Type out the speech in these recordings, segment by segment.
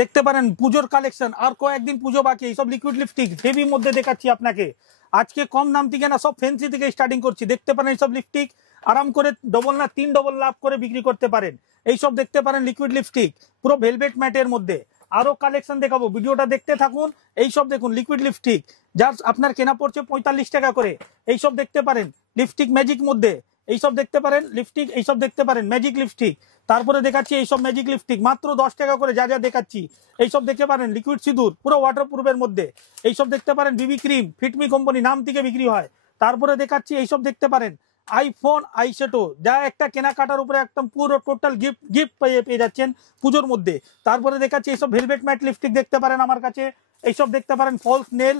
দেখতে পারেন পুজোর কালেকশন, আর কয়েকদিন পুজো বাকি। এইসব লিকুইড লিপস্টিক হেভির মধ্যে দেখাচ্ছি আপনাকে আজকে। কম দাম থেকে না, সব ফ্যান্সি থেকে স্টার্টিং করছি। দেখতে পারেন এইসব লিপস্টিক আরাম করে ডবল না 3 ডবল লাভ করে বিক্রি করতে পারেন। এইসব দেখতে পারেন লিকুইড লিপস্টিক পুরো ভেলভেট ম্যাটের মধ্যে। আরো কালেকশন দেখাবো, ভিডিওটা দেখতে থাকুন। এইসব দেখুন লিকুইড লিপস্টিক, যার আপনার কেনা পড়ছে 45 টাকা করে। এইসব দেখতে পারেন লিপস্টিক ম্যাজিক মধ্যে, এইসব দেখতে পারেন লিপস্টিক, এইসব দেখতে পারেন ম্যাজিক লিপস্টিক। তারপরে দেখাচ্ছি এইসব ম্যাজিক লিপস্টিক মাত্র 10 টাকা করে, যা যা দেখাচ্ছি। এইসব দেখতে পারেন লিকুইড সিঁদুর পুরো ওয়াটারপ্রুফের মধ্যে। এইসব দেখতে পারেন বিবি ক্রিম, ফিটমি কোম্পানি নাম থেকে বিক্রি হয়। তারপরে দেখাচ্ছি এইসব দেখতে পারেন আইফোন আইশ্যাডো, যা একটা কেনাকাটার উপরে একদম পুরো টোটাল গিফট পেয়ে যাচ্ছেন পুজোর মধ্যে। তারপরে দেখাচ্ছি এইসব ভেলভেট ম্যাট লিপস্টিক দেখতে পারেন আমার কাছে। এইসব দেখতে পারেন ফলস নেল,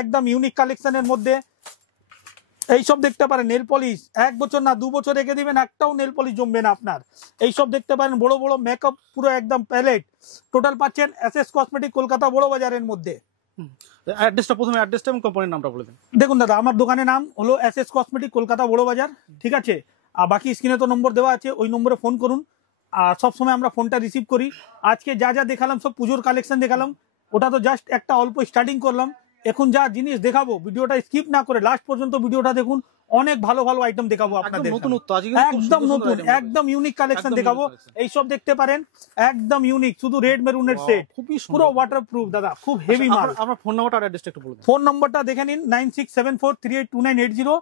একদম ইউনিক কালেকশনের মধ্যে। এইসব দেখতে পারেন নেল পলিশ, 1 বছর না 2 বছর রেখে দিবেন, একটাও নেল পলিশ জমবে না আপনার। এইসব দেখতে পারেন বড় বড় মেকআপ পুরো একদম প্যালেট, টোটাল পাচ্ছেন এসএস কসমেটিক কলকাতা বড় বাজারের মধ্যে। অ্যাড্রেসটা প্রথমে অ্যাড্রেসটা এবং কোম্পানির নামটা বলে দিন। দেখুন দাদা, আমার দোকানের নাম হলো এসএস কসমেটিক কলকাতা বড় বাজার, ঠিক আছে। আর বাকি স্ক্রিনে তো নম্বর দেওয়া আছে, ওই নম্বরে ফোন করুন। আর সবসময় আমরা ফোনটা রিসিভ করি। আজকে যা যা দেখালাম সব পুজোর কালেকশন দেখালাম, ওটা তো জাস্ট একটা অল্প স্টার্টিং করলাম। এখন যা জিনিস দেখাবো ভিডিওটা স্কিপ না করে লাস্ট পর্যন্ত ভিডিওটা দেখুন। অনেক ভালো ভালো আইটেম দেখাবো আপনাদের, একদম নতুন একদম ইউনিক কালেকশন দেখাবো। এইসব দেখতে পারেন একদম ইউনিক, শুধু রেড মেরুনের সেট, পুরো ওয়াটারপ্রুফ দাদা, খুব হেভি মাল। আমার ফোন নাম্বারটা আর অ্যাড্রেসটা একটু বলুন। ফোন নম্বরটা দেখে নিন 9674382980।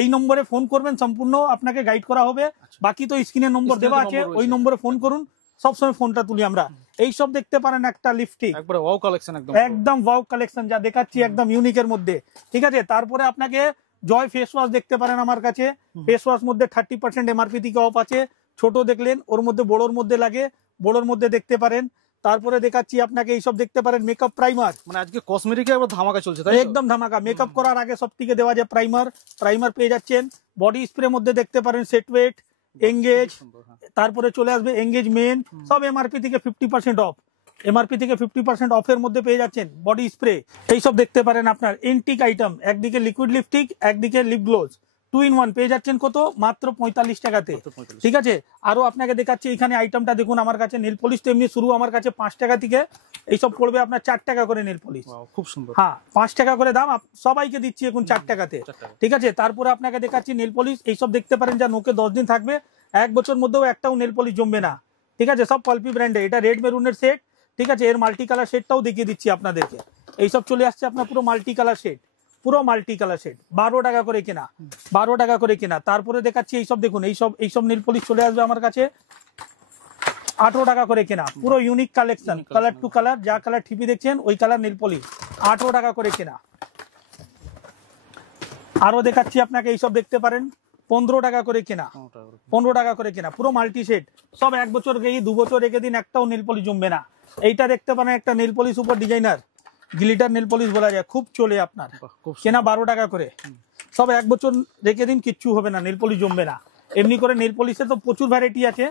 এই নম্বরে ফোন করবেন, সম্পূর্ণ আপনাকে গাইড করা হবে। বাকি তো স্ক্রিনের নম্বর দেওয়া আছে, ওই নম্বরে ফোন করুন। সবসময় ফোনটা তুলি আমরা। এইসব দেখতে পারেন একটা লিপস্টিক, একবারে ওয়াও কালেকশন, একদম ওয়াও কালেকশন যা দেখাচ্ছি একদম ইউনিকের মধ্যে, ঠিক আছে। তারপরে আপনাকে জয় ফেস ওয়াশ দেখতে পারেন আমার কাছে। ফেস ওয়াশ মধ্যে 30% এমআরপি থেকে অফ আছে। ছোট দেখলেন, ওর মধ্যে বড়োর মধ্যে লাগে, বড়োর মধ্যে দেখতে পারেন। তারপরে দেখাচ্ছি আপনাকে এইসব দেখতে পারেন মেকআপ প্রাইমার, মানে আজকে কসমেটিকে একবার ধামাকা চলছে, তাই একদম ধামাকা। মেকআপ করার আগে সব থেকে দেওয়া যায় প্রাইমার পেয়ে যাচ্ছেন। বডি স্প্রে মধ্যে দেখতে পারেন সেট ওয়েট, এঙ্গেজ, তারপরে চলে আসবে এঙ্গেজ মেন, সব এমআরপি থেকে 50% অফ। এমআরপি থেকে 50% অফের মধ্যে পেয়ে যাচ্ছেন বডি স্প্রে। এইসব দেখতে পারেন আপনার এন্টিক আইটেম, একদিকে লিকুইড লিপস্টিক, একদিকে লিপ গ্লোজ, 2 in 1 পেয়ে যাচ্ছেন কত, মাত্র 45 টাকাতে, ঠিক আছে। আরো আপনাকে দেখাচ্ছি এখানে আইটেমটা দেখুন আমার কাছে। নেল পলিশ তো এমনি শুরু আমার কাছে 5 টাকা থেকে, এইসব পড়বে আপনার 4 টাকা করে নেল পলিশ, খুব সুন্দর। হ্যাঁ 5 টাকা করে দাম, সবাইকে দিচ্ছি এখন 4 টাকাতে, ঠিক আছে। তারপরে আপনাকে দেখাচ্ছি নেল পলিশ, এইসব দেখতে পারেন যা নোকে 10 দিন থাকবে, 1 বছর মধ্যেও একটাও নেল পলিশ জমবে না, ঠিক আছে। সব পালপি ব্র্যান্ডে। এটা রেড মেরুনের সেট, ঠিক আছে। এর মাল্টি কালার সেটটাও দেখিয়ে দিচ্ছি আপনাদেরকে। এইসব চলে আসছে আপনার পুরো মাল্টি কালার সেট, পুরো মাল্টি কালার সেট, 12 টাকা করে কেনা, 12 টাকা করে কেনা। তারপরে দেখাচ্ছি এইসব দেখুন, এইসব নেল পলিশ চলে আসবে আমার কাছে 18 টাকা করে কেনা, পুরো unique collection, colour to colour, যা কালার ঠিপি দেখছেন ওই কালার নেল পলিশ 18 টাকা করে কেনা। আরো দেখাচ্ছি আপনাকে, এইসব দেখতে পারেন 15 টাকা করে কেনা, 15 টাকা করে কেনা, পুরো মাল্টি সেট। সব 1 বছর গিয়ে 2 বছর রেখে দিন, একটাও নেল পলিশ জমবে না। এইটা দেখতে পারেন একটা নেল পলিশ উপর ডিজাইনার, গ্লিটার নেল পলিশ বলা যায়, খুব চলে আপনার, কেনা 12 টাকা করে। সব 1 বছর রেখে দিন, কিচ্ছু হবে না, নেল পলিশ জমবে না। এমনি করে নেল পলিশে তো প্রচুর ভ্যারাইটি আছে।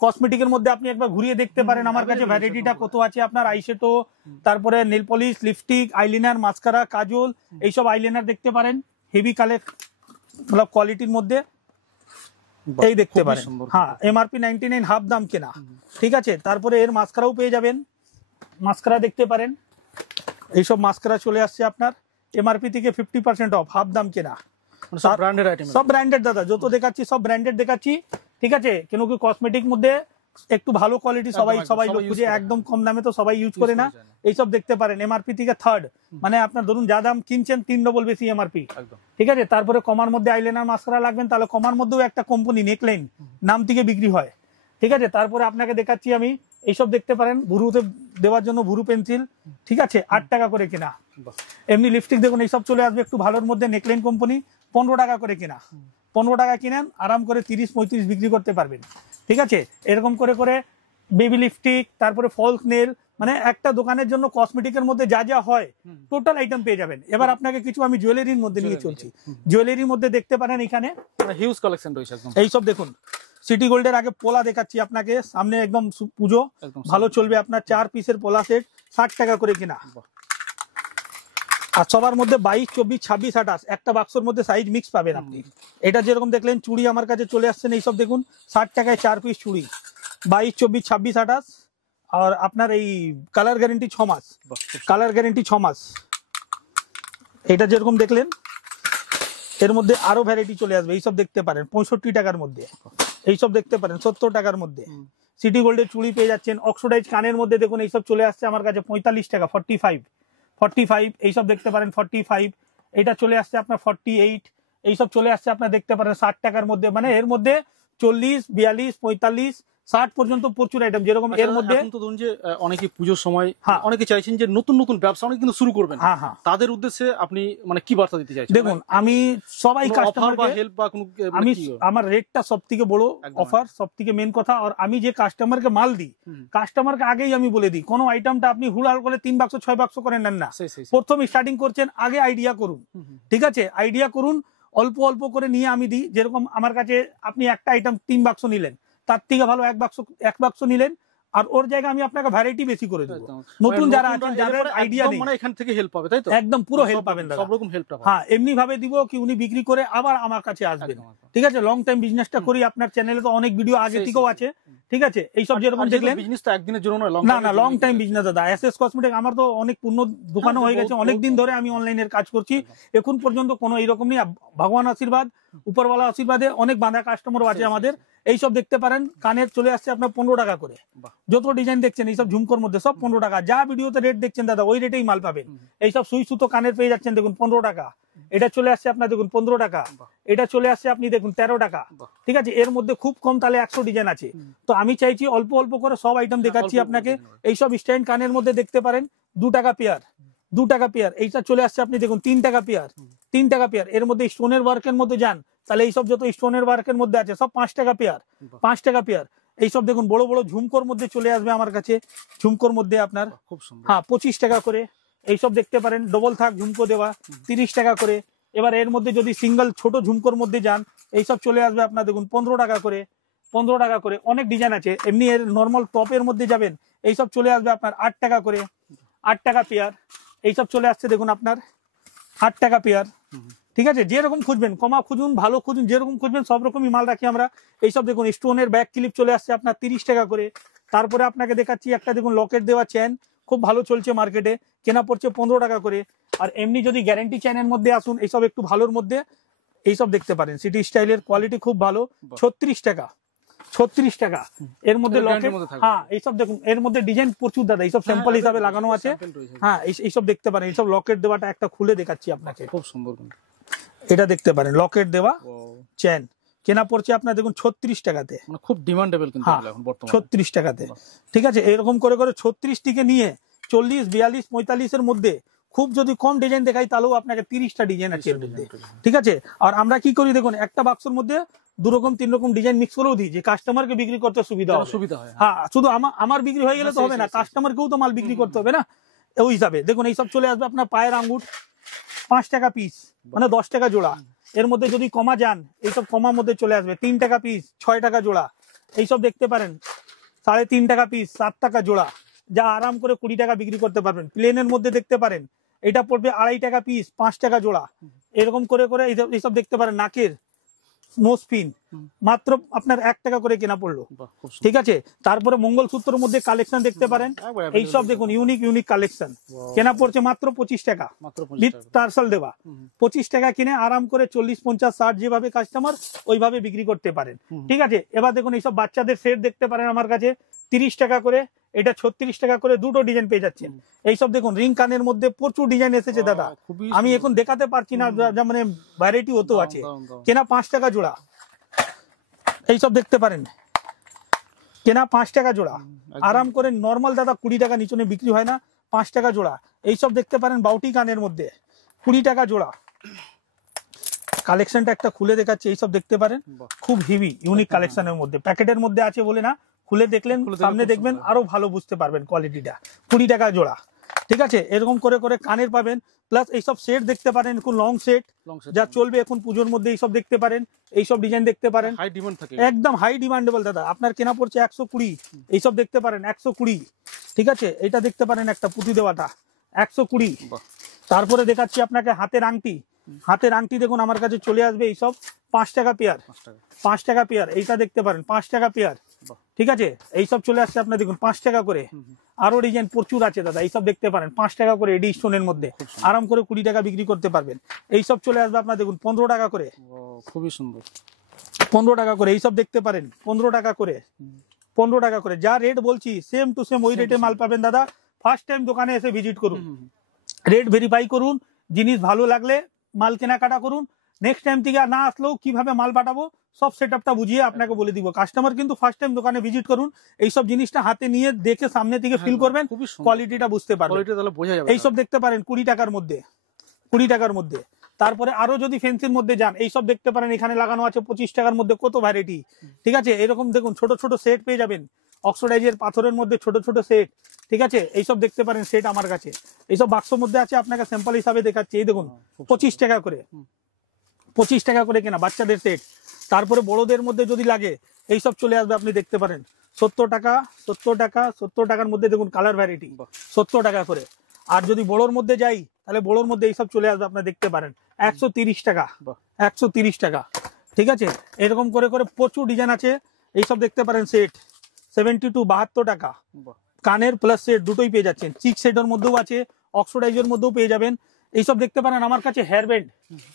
কসমেটিকের মধ্যে আপনি একবার ঘুরিয়ে দেখতে পারেন আমার কাছে ভ্যারাইটিটা কত আছে আপনার। আইশ্যাডো, তারপরে nail polish, lipstick, eyeliner, mascara, kajal, এইসব আইলাইনার দেখতে পারেন হেভি কালেক্ট, मतलब কোয়ালিটির মধ্যে এই দেখতে পারেন। হ্যাঁ এমআরপি 99, হাফ দাম কেনা, ঠিক আছে। তারপরে এর মাস্কারাও পেয়ে যাবেন, মাস্কারা দেখতে পারেন। এইসব মাস্কারা চলে আসছে আপনার এমআরপি থেকে 50% অফ, হাফ দাম কেনা, সব ব্র্যান্ডেড দাদা। যত দেখাচ্ছি সব ব্র্যান্ডেড দেখাচ্ছি, ঠিক আছে। কেন কি কসমেটিক মধ্যে একটু ভালো কোয়ালিটি সবাই লোক খুঁজে, একদম কম দামে তো সবাই ইউজ করে না। এইসব দেখতে পারেন এমআরপি থেকে থার্ড, মানে আপনার ধরুন যা দাম কিনছেন 3 ডবল বেশি এমআরপি, ঠিক আছে। তারপরে কমার মধ্যে আইলাইনার মাস্কারা লাগবেন, তাহলে কমার মধ্যেও একটা কোম্পানি নেকলাইন নাম থেকে বিক্রি হয়, ঠিক আছে। তারপরে আপনাকে দেখাচ্ছি আমি, এইসব দেখতে পারেন ভুরুতে দেওয়ার জন্য ভুরু পেন্সিল, ঠিক আছে, 8 টাকা করে কেনা। এমনি লিপস্টিক দেখুন, এইসব চলে আসবে একটু ভালোর মধ্যে, নেকলাইন কোম্পানি, 15 টাকা করে কেনা। 15 টাকা কিনেন, আরাম করে 30-35 বিক্রি করতে পারবেন, ঠিক আছে। এরকম করে করে বেবি লিপস্টিক, তারপরে ফলস নেল, মানে একটা দোকানের জন্য কসমেটিকের মধ্যে যা যা হয় টোটাল আইটেম পেয়ে যাবেন। এবার আপনাকে কিছু আমি জুয়েলারির মধ্যে নিয়ে চলছি। জুয়েলারির মধ্যে দেখতে পারেন এখানে হিউজ কালেকশন রয়েছে একদম। এইসব দেখুন, সিটি গোল্ডের আগে পোলা দেখাচ্ছি আপনাকে, সামনে একদম পুজো ভালো চলবে আপনার। 4 পিসের পোলা সেট 60 টাকা করে কেনা। আর সবার মধ্যে 22, 24, 26, 28 একটা বাক্সের মধ্যে সাইজ মিক্স পাবেন আপনি। এটা যেরকম দেখলেন চুড়ি আমার কাছে চলে আসছেন, এইসব দেখুন 60 টাকায় 4 পিস চুড়ি, 22, 24, 26, 28 আর আপনার এই কালার গ্যারেন্টি 6 মাস, কালার গ্যারেন্টি 6 মাস। এটা যেরকম দেখলেন এর মধ্যে আরো ভ্যারাইটি চলে আসবে, এইসব দেখতে পারেন 65 টাকার মধ্যে, এইসব দেখতে পারেন 70 টাকার মধ্যে। সিটি গোল্ডের চুড়ি পেয়ে যাচ্ছেন। অক্সিডাইজ কানের মধ্যে দেখুন এইসব চলে আসছে আমার কাছে 45 টাকা, 45 এইসব দেখতে পারেন 45। এটা চলে আসছে আপনার 48, এইসব চলে আসছে আপনার দেখতে পারেন 60 টাকার মধ্যে। মানে এর মধ্যে 40, 42, 45, 60 পর্যন্ত প্রচুর আইটেম। যেরকম এর মধ্যে এখন তো ধরুন যে অনেকে পুজোর সময় অনেকে চাইছেন যে নতুন নতুন ব্যবসা অনেক কিন্তু শুরু করবেন, তাদের উদ্দেশ্যে আপনি মানে কি বার্তা দিতে চাইছেন? দেখুন আমি সবাই কাস্টমারকে হেল্প বা কোনো আমি আমার রেটটা সবথেকে বড় অফার, সবথেকে মেন কথা। আর আমি যে কাস্টমারকে মাল দিই, কাস্টমারকে আগেই আমি বলে দিই কোন আইটেমটা আপনি হুড়াল করে 3 বাক্স 6 বাক্স করে নেন না। প্রথম স্টার্টিং করছেন, আগে আইডিয়া করুন, ঠিক আছে? আইডিয়া করুন, অল্প অল্প করে নিয়ে আমি দিই। যেরকম আমার কাছে আপনি একটা আইটেম 3 বাক্স নিলেন, তার থেকে ভালো এক বাক্স নিলেন, আর ওর জায়গায় আমি আপনাকে ভ্যারাইটি বেশি করে দেব। নতুন যারা আছেন যাদের আইডিয়া নেই, মানে এখান থেকে হেল্প পাবে, তাই তো? একদম পুরো হেল্প পাবেন, সব রকম হেল্প পাবেন। হ্যাঁ, এমনি ভাবে দিব কি উনি বিক্রি করে আবার আমার কাছে আসবেন, ঠিক আছে? লং টাইম বিজনেসটা করি। আপনার চ্যানেলে তো অনেক ভিডিও আগে থেকেও আছে, ঠিক আছে? এইসব যেরকম দেখলেন বিজনেস তো একদিনের জন্য নয়, না লং টাইম বিজনেস দাদা। এসএস কসমেটিক আমার তো অনেক পূর্ণ দোকানও হয়ে গেছে, অনেক দিন ধরে আমি অনলাইনের কাজ করছি, এখন পর্যন্ত কোনো এইরকম নেই। ভগবান আশীর্বাদ, উপরওয়ালা আশীর্বাদে অনেক বাঁধা কাস্টমারও আছে আমাদের। এইসব দেখতে পারেন কানের চলে আসছে আপনার 15 টাকা করে। যত ডিজাইন দেখছেন এইসব ঝুমকোর মধ্যে সব 15 টাকা। যা ভিডিওতে রেট দেখছেন দাদা ওই রেটেই মাল পাবেন। এইসব সুই সুতো কানের পেয়ে যাচ্ছেন দেখুন 15 টাকা। এটা চলে আসছে আপনার দেখুন 15 টাকা। এটা চলে আসছে আপনি দেখুন 13 টাকা, ঠিক আছে? এর মধ্যে খুব কম তাহলে 100 ডিজাইন আছে। তো আমি চাইছি অল্প অল্প করে সব আইটেম দেখাচ্ছি আপনাকে। এইসব স্ট্যান্ড কানের মধ্যে দেখতে পারেন 2 টাকা পেয়ার, 2 টাকা পেয়ার। এইটা চলে আসছে আপনি দেখুন 3 টাকা পেয়ার, 3 টাকা পেয়ার। এর মধ্যে স্টোনের ওয়ার্কের মধ্যে যান তাহলে এইসব যত স্টোনের ওয়ার্কের মধ্যে আছে সব 5 টাকা পেয়ার, 5 টাকা পেয়ার। এইসব দেখুন বড় বড় ঝুমকোর মধ্যে চলে আসবে আমার কাছে। ঝুমকোর মধ্যে আপনার খুব সুন্দর, হ্যাঁ 25 টাকা করে। এইসব দেখতে পারেন ডবল থাক ঝুমকো দেওয়া 30 টাকা করে। এবার এর মধ্যে যদি সিঙ্গেল ছোট ঝুমকোর মধ্যে যান এইসব চলে আসবে আপনার দেখুন 15 টাকা করে, 15 টাকা করে। অনেক ডিজাইন আছে। এমনি এর নর্মাল টপের মধ্যে যাবেন এইসব চলে আসবে আপনার 8 টাকা করে, 8 টাকা পেয়ার। এইসব চলে আসছে দেখুন আপনার 8 টাকা পেয়ার, ঠিক আছে? যেরকম খুঁজবেন, কমা খুঁজুন, ভালো খুঁজুন, যেরকম খুঁজবেন সব রকমই মাল রাখি আমরা। এইসব দেখুন স্টোনের ব্যাক ক্লিপ চলে আসছে আপনার 30 টাকা করে। তারপরে আপনাকে দেখাচ্ছি একটা দেখুন লকেট দেওয়া চেন, খুব ভালো চলছে মার্কেটে, কেনা পড়ছে 15 টাকা করে। আর এমনি যদি গ্যারেন্টি চেনের মধ্যে আসুন এইসব একটু ভালোর মধ্যে এইসব দেখতে পারেন সিটি স্টাইলের, কোয়ালিটি খুব ভালো, 36 টাকা, 36 টাকা। এর মধ্যে লকেট, হ্যাঁ এইসব দেখুন এর মধ্যে ডিজাইন প্রচুর দাদা, এইসব স্যাম্পল হিসাবে লাগানো আছে। হ্যাঁ এইসব দেখতে পারেন। এইসব লকেট দেওয়াটা একটা খুলে দেখাচ্ছি আপনাকে, খুব সুন্দর। এটা দেখতে পারেন লকেট দেওয়া চেন, কেনা পড়ছে আপনার দেখুন 36 টাকাতে, মানে খুব ডিমান্ডেবল কিন্তু এখন বর্তমানে 36 টাকাতে, ঠিক আছে? এরকম করে করে 36 টিকে নিয়ে 40, 42, 45 এর মধ্যে খুব যদি কম ডিজাইন দেখাই তাহলেও আপনাকে 30টা ডিজাইন আছে এর মধ্যে, ঠিক আছে? আর আমরা কি করি দেখুন একটা বাক্সের মধ্যে 2 রকম 3 রকম ডিজাইন মিক্স করেও দিই যে কাস্টমারকে বিক্রি করতে সুবিধা হয়। হ্যাঁ, শুধু আমার বিক্রি হয়ে গেলে তো হবে না, কাস্টমারকেও তো মাল বিক্রি করতে হবে না। ওই হিসাবে দেখুন এইসব চলে আসবে আপনার পায়ের আঙ্গুঠ 5 টাকা পিস, মানে 10 টাকা জোড়া। এর মধ্যে যদি কমা যান এইসব কমার মধ্যে চলে আসবে 3 টাকা পিস, 6 টাকা জোড়া। এইসব দেখতে পারেন 3.5 টাকা পিস, 7 টাকা জোড়া, যা আরাম করে 20 টাকা বিক্রি করতে পারবেন। প্লেনের মধ্যে দেখতে পারেন এটা পড়বে 2.5 টাকা পিস, 5 টাকা জোড়া। এরকম করে করে এইসব দেখতে পারেন নাকের নোজপিন মাত্র আপনার 1 টাকা করে কেনা পড়লো, ঠিক আছে? তারপরে মঙ্গলসূত্রের মধ্যে কালেকশন দেখতে পারেন, এইসব দেখুন ইউনিক কালেকশন, কেনা পড়ছে মাত্র 25 টাকা, উইথ টার্সেল দেওয়া। 25 টাকা কিনে আরাম করে 40, 50, 60 যেভাবে কাস্টমার ওইভাবে বিক্রি করতে পারেন, ঠিক আছে? এবার দেখুন এইসব বাচ্চাদের সেট দেখতে পারেন আমার কাছে 30 টাকা করে, এটা 36 টাকা করে, 2টো ডিজাইন পেয়ে যাচ্ছেন। এইসব দেখুন রিং কানের মধ্যে প্রচুর ডিজাইন এসেছে দাদা, আমি এখন দেখাতে পারছি না, মানে ভ্যারাইটি হতো আছে। কেনা 5 টাকা জোড়া, এইসব দেখতে পারেন কেনা 5 টাকা জোড়া, আরাম করে। নর্মাল দাদা 20 টাকা নিচনে বিক্রি হয় না, 5 টাকা জোড়া। এইসব দেখতে পারেন বাউটি কানের মধ্যে 20 টাকা জোড়া। কালেকশনটা একটা খুলে দেখাচ্ছি, এইসব দেখতে পারেন খুব হেভি ইউনিক কালেকশনের মধ্যে, প্যাকেটের মধ্যে আছে বলে না, খুলে দেখলেন সামনে দেখবেন আরো ভালো বুঝতে পারবেন কোয়ালিটিটা। 20 টাকা জোড়া, ঠিক আছে? এরকম করে করে কানের পাবেন, প্লাস এইসব সেট দেখতে পারেন, একটু লং সেট যা চলবে এখন পুজোর মধ্যে, এইসব দেখতে পারেন, এইসব ডিজাইন দেখতে পারেন, একদম হাই ডিমান্ডেবল দাদা। আপনার কেনা পড়ছে 120, এইসব দেখতে পারেন 120, ঠিক আছে? এটা দেখতে পারেন একটা পুঁতি দেওয়াটা 120। তারপরে দেখাচ্ছি আপনাকে হাতের আংটি, হাতের আংটি দেখুন আমার কাছে চলে আসবে এইসব 5 টাকা পেয়ার, 5 টাকা পেয়ার। এইটা দেখতে পারেন 5 টাকা পেয়ার, ঠিক আছে, এইসব চলে আসছে আপনার দেখুন 5 টাকা করে। আরো ডিজাইন প্রচুর আছে দাদা, এইসব দেখতে পারেন 5 টাকা করে এডি স্টোনের মধ্যে আরাম করে 20 টাকা বিক্রি করতে পারবেন। এইসব চলে আসবে আপনার দেখুন 15 টাকা করে, খুবই সুন্দর 15 টাকা করে। এইসব দেখতে পারেন 15 টাকা করে, 15 টাকা করে। যা রেট বলছি সেম টু সেম ওই রেটে মাল পাবেন দাদা। ফার্স্ট টাইম দোকানে এসে ভিজিট করুন, রেট ভেরিফাই করুন, জিনিস ভালো লাগলে মাল কেনাকাটা করুন। নেক্সট টাইম থেকে না আসলেও কিভাবে মাল পাঠাবো সব সেটআপটা বুঝিয়ে আপনাকে বলে দিব। কাস্টমার কিন্তু ফার্স্ট টাইম দোকানে ভিজিট করুন, এইসব জিনিসটা হাতে নিয়ে দেখে সামনে থেকে ফিল করবেন, কোয়ালিটিটা বুঝতে পারবেন। এইসব দেখতে পারেন 20 টাকার মধ্যে, 20 টাকার মধ্যে। তারপরে আরো যদি ফেন্সির মধ্যে যান, এইসব দেখতে পারেন এখানে লাগানো আছে 25 টাকার মধ্যে, কত ভ্যারাইটি। ঠিক আছে, এরকম দেখুন ছোট ছোট সেট পেয়ে যাবেন, অক্সিডাইজের পাথরের মধ্যে ছোট ছোট সেট। ঠিক আছে, এইসব দেখতে পারেন সেট আমার কাছে, এইসব বাক্সর মধ্যে আছে, আপনাকে স্যাম্পল হিসাবে দেখাচ্ছি। এই দেখুন 25 টাকা করে, 25 টাকা করে কেনা বাচ্চাদের সেট। তারপরে বড়দের মধ্যে যদি লাগে এইসব চলে আসবে, আপনি দেখতে পারেন 70 টাকা, 70 টাকা, 70 টাকার মধ্যে দেখুন কালার ভ্যারাইটি 70 টাকা করে। আর যদি বড়োর মধ্যে যাই তাহলে বড়োর মধ্যে এইসব চলে আসবে, আপনার দেখতে পারেন 130 টাকা, 130 টাকা। ঠিক আছে, এরকম করে করে প্রচুর ডিজাইন আছে। এইসব দেখতে পারেন সেট 72 72 টাকা। কানের প্লাস সেট দুটোই পেয়ে যাচ্ছেন, চিক সেটের মধ্যেও আছে, অক্সিডাইজের মধ্যেও পেয়ে যাবেন। এইসব দেখতে পারেন আমার কাছে হেয়ারব্যান্ড,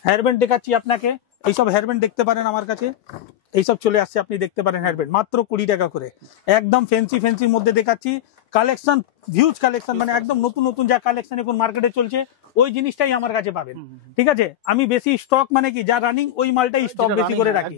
হেয়ারব্যান্ড দেখাচ্ছি আপনাকে। এইসব হেয়ারব্যান্ড দেখতে পারেন আমার কাছে, এইসব চলে আসছে, আপনি দেখতে পারেন হেয়ারব্যান্ড মাত্র 20 টাকা করে। একদম ফ্যান্সি ফ্যান্সির মধ্যে দেখাচ্ছি, কালেকশন হিউজ কালেকশন, মানে একদম নতুন নতুন যা কালেকশন এখন মার্কেটে চলছে ওই জিনিসটাই আমার কাছে পাবেন। ঠিক আছে, আমি বেশি স্টক মানে কি যা রানিং ওই মালটাই স্টক বেশি করে রাখি।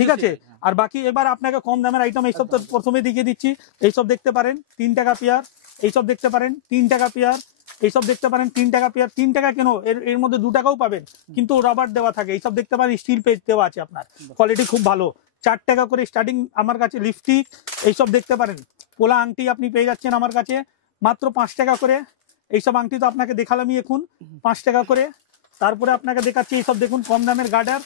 ঠিক আছে, আর বাকি এবার আপনাকে কম দামের আইটেম এইসব তো প্রথমে দেখিয়ে দিচ্ছি। এইসব দেখতে পারেন 3 টাকা পেয়ার, এইসব দেখতে পারেন 3 টাকা পেয়ার, এইসব দেখতে পারেন 3 টাকা পেয়ার। 3 টাকা কেন, এর মধ্যে 2 টাকাও পাবেন, কিন্তু রাবার দেওয়া থাকে। এইসব দেখতে পারেন স্টিল পেজ দেওয়া আছে, আপনার কোয়ালিটি খুব ভালো। 4 টাকা করে স্টার্টিং আমার কাছে লিপস্টিক। এইসব দেখতে পারেন পোলা আংটি আপনি পেয়ে যাচ্ছেন আমার কাছে মাত্র 5 টাকা করে। এইসব আংটি তো আপনাকে দেখালামই এখন 5 টাকা করে। তারপরে আপনাকে দেখাচ্ছি এইসব দেখুন কম দামের গার্ডার,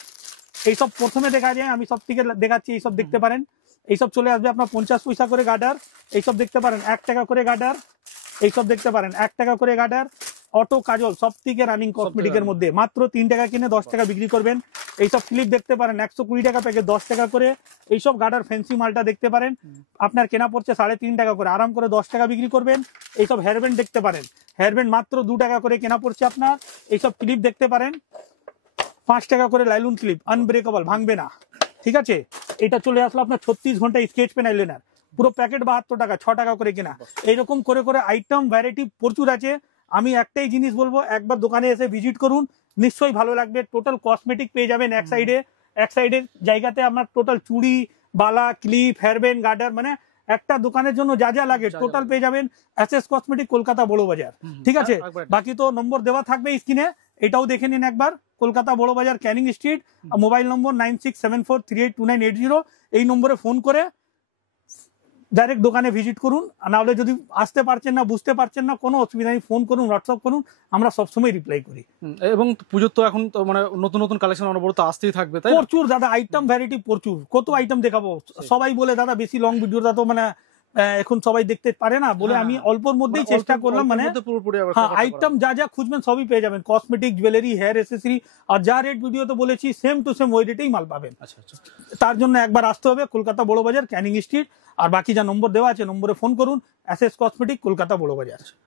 এইসব প্রথমে দেখা যায়, আমি সব থেকে দেখাচ্ছি। এইসব দেখতে পারেন, এইসব চলে আসবে আপনার 50 পয়সা করে গার্ডার। এইসব দেখতে পারেন 1 টাকা করে গার্ডার, এইসব দেখতে পারেন 1 টাকা করে গার্ডার। অটো কাজল সব থেকে রানিং কসমেটিকের মধ্যে মাত্র 3 টাকা কিনে 10 টাকা বিক্রি করবেন। এইসব ক্লিপ দেখতে পারেন 120 টাকা প্যাকেট 10 টাকা করে। এইসব গার্ডার ফ্যান্সি মালটা দেখতে পারেন, আপনার কেনা পড়ছে 3.5 টাকা করে, আরাম করে 10 টাকা বিক্রি করবেন। এইসব হেয়ারব্যান্ড দেখতে পারেন, হেয়ারব্যান্ড মাত্র 2 টাকা করে কেনা পড়ছে আপনার। এইসব ক্লিপ দেখতে পারেন 5 টাকা করে, লাইলুন ক্লিপ আনব্রেকেবল, ভাঙবে না। ঠিক আছে, এটা চলে আসলো আপনার 36 ঘন্টা স্কেচ পেন আইলাইনার, পুরো প্যাকেট 72 টাকা, 6 টাকা করে কেনা। এইরকম করে করে আইটেম ভ্যারাইটি প্রচুর আছে। আমি একটাই জিনিস বলবো, একবার দোকানে এসে ভিজিট করুন, নিশ্চয়ই ভালো লাগবে। টোটাল কসমেটিক পেয়ে যাবেন এক সাইডে, এক সাইডের জায়গাতে আপনার টোটাল চুড়ি, বালা, ক্লিপ, হেয়ারব্যান্ড, গার্ডার, মানে একটা দোকানের জন্য যা যা লাগে টোটাল পেয়ে যাবেন এসএস কসমেটিক, কলকাতা বড় বাজার। ঠিক আছে, বাকি তো নম্বর দেওয়া থাকবে স্ক্রিনে, এটাও দেখে নিন একবার। কলকাতা বড় বাজার, ক্যানিং স্ট্রিট। মোবাইল নম্বর 9674382980। এই নম্বরে ফোন করে ডাইরেক্ট দোকানে ভিজিট করুন। নাহলে যদি আসতে পারছেন না, বুঝতে পারছেন না, কোনো অসুবিধা নেই, ফোন করুন, হোয়াটসঅ্যাপ করুন, আমরা সবসময় রিপ্লাই করি। এবং পুজোর তো এখন তো মানে নতুন নতুন কালেকশন অনবরত আসতেই থাকবে, তাই প্রচুর দাদা আইটেম ভ্যারাইটি প্রচুর। কত আইটেম দেখাবো, সবাই বলে দাদা বেশি লং ভিডিওটা তো মানে এখন সবাই দেখতে পারে না বলে আমি অল্পর মধ্যেই চেষ্টা করলাম। মানে হ্যাঁ, আইটেম যা যা খুঁজবেন সবই পেয়ে যাবেন, কসমেটিক, জুয়েলারি, হেয়ার এসেসরি, আর যা রেট ভিডিওতে বলেছি সেম টু সেম ওই রেটেই মাল পাবেন। তার জন্য একবার আসতে হবে কলকাতা বড় বাজার, ক্যানিং স্ট্রিট। আর বাকি যা নম্বর দেওয়া আছে নম্বরে ফোন করুন, এসএস কসমেটিক, কলকাতা বড় বাজার।